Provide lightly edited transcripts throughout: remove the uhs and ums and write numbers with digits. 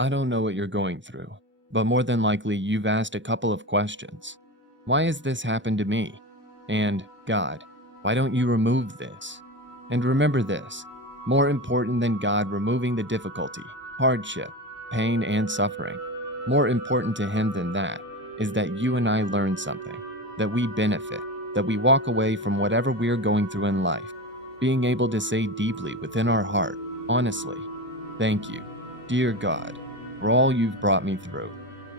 I don't know what you're going through, but more than likely you've asked a couple of questions. Why has this happened to me? And, God, why don't you remove this? And remember this, more important than God removing the difficulty, hardship, pain, and suffering, more important to Him than that is that you and I learn something, that we benefit, that we walk away from whatever we're going through in life, being able to say deeply within our heart, honestly, thank you, dear God, for all you've brought me through.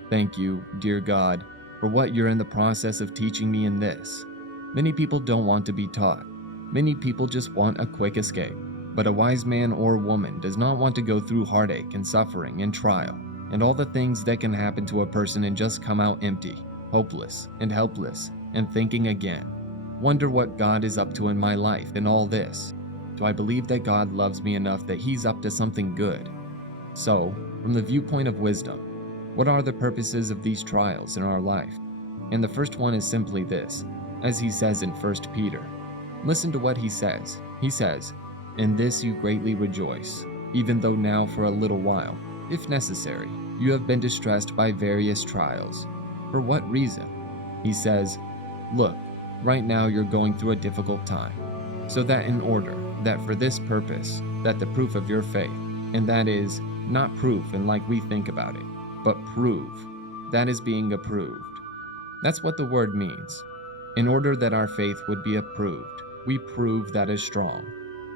Thank you, dear God, for what you're in the process of teaching me in this. Many people don't want to be taught. Many people just want a quick escape. But a wise man or woman does not want to go through heartache and suffering and trial and all the things that can happen to a person and just come out empty, hopeless, and helpless, and thinking again. Wonder what God is up to in my life in all this. Do I believe that God loves me enough that He's up to something good? So, from the viewpoint of wisdom, what are the purposes of these trials in our life? And the first one is simply this, as he says in 1 Peter. Listen to what he says. He says, "In this you greatly rejoice, even though now for a little while, if necessary, you have been distressed by various trials." For what reason? He says, "Look, right now you're going through a difficult time, so that in order, that for this purpose, that the proof of your faith, and that is, not proof and like we think about it, but prove, that is being approved." That's what the word means. In order that our faith would be approved, we prove that is strong,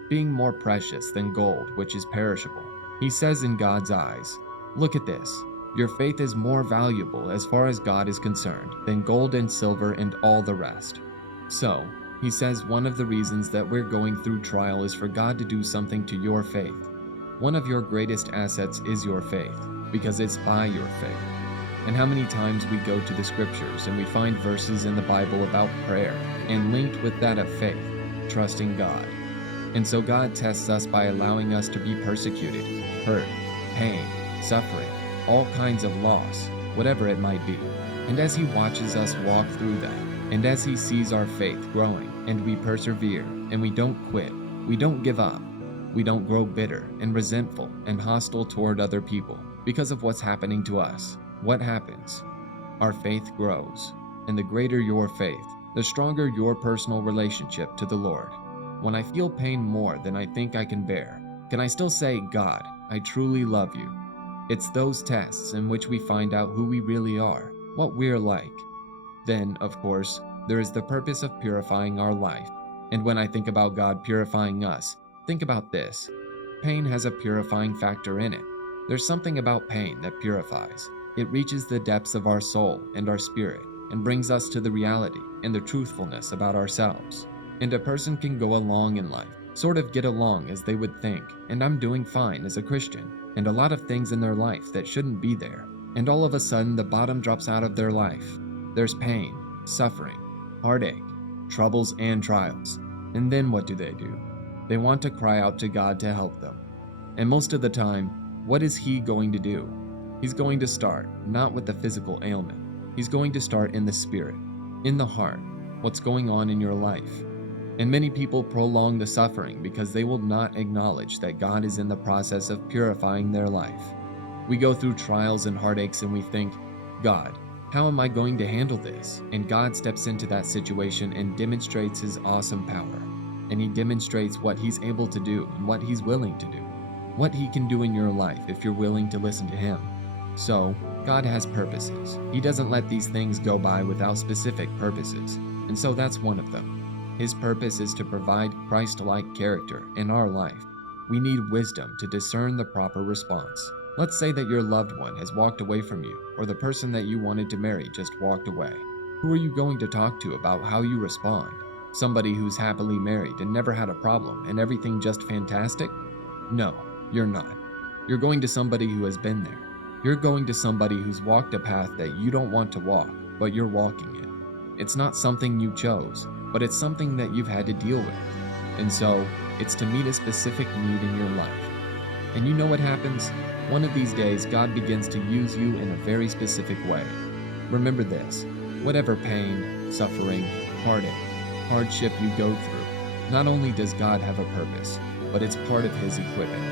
being more precious than gold, which is perishable. He says in God's eyes, look at this, your faith is more valuable as far as God is concerned than gold and silver and all the rest. So, he says one of the reasons that we're going through trial is for God to do something to your faith. One of your greatest assets is your faith, because it's by your faith. And how many times we go to the scriptures and we find verses in the Bible about prayer, and linked with that of faith, trusting God. And so God tests us by allowing us to be persecuted, hurt, pain, suffering, all kinds of loss, whatever it might be. And as He watches us walk through that, and as He sees our faith growing, and we persevere, and we don't quit, we don't give up, we don't grow bitter and resentful and hostile toward other people because of what's happening to us. What happens? Our faith grows, and the greater your faith, the stronger your personal relationship to the Lord. When I feel pain more than I think I can bear, can I still say, God, I truly love you? It's those tests in which we find out who we really are, what we're like. Then, of course, there is the purpose of purifying our life. And when I think about God purifying us, think about this. Pain has a purifying factor in it. There's something about pain that purifies. It reaches the depths of our soul and our spirit and brings us to the reality and the truthfulness about ourselves. And a person can go along in life, sort of get along as they would think, and I'm doing fine as a Christian, and a lot of things in their life that shouldn't be there. And all of a sudden the bottom drops out of their life. There's pain, suffering, heartache, troubles, and trials. And then what do? They want to cry out to God to help them. And most of the time, what is He going to do? He's going to start, not with the physical ailment. He's going to start in the spirit, in the heart, what's going on in your life. And many people prolong the suffering because they will not acknowledge that God is in the process of purifying their life. We go through trials and heartaches and we think, God, how am I going to handle this? And God steps into that situation and demonstrates His awesome power. And He demonstrates what He's able to do and what He's willing to do. What He can do in your life if you're willing to listen to Him. So, God has purposes. He doesn't let these things go by without specific purposes, and so that's one of them. His purpose is to provide Christ-like character in our life. We need wisdom to discern the proper response. Let's say that your loved one has walked away from you, or the person that you wanted to marry just walked away. Who are you going to talk to about how you respond? Somebody who's happily married and never had a problem and everything just fantastic? No, you're not. You're going to somebody who has been there. You're going to somebody who's walked a path that you don't want to walk, but you're walking it. It's not something you chose, but it's something that you've had to deal with. And so, it's to meet a specific need in your life. And you know what happens? One of these days, God begins to use you in a very specific way. Remember this, whatever pain, suffering, heartache, hardship you go through, not only does God have a purpose, but it's part of His equipping.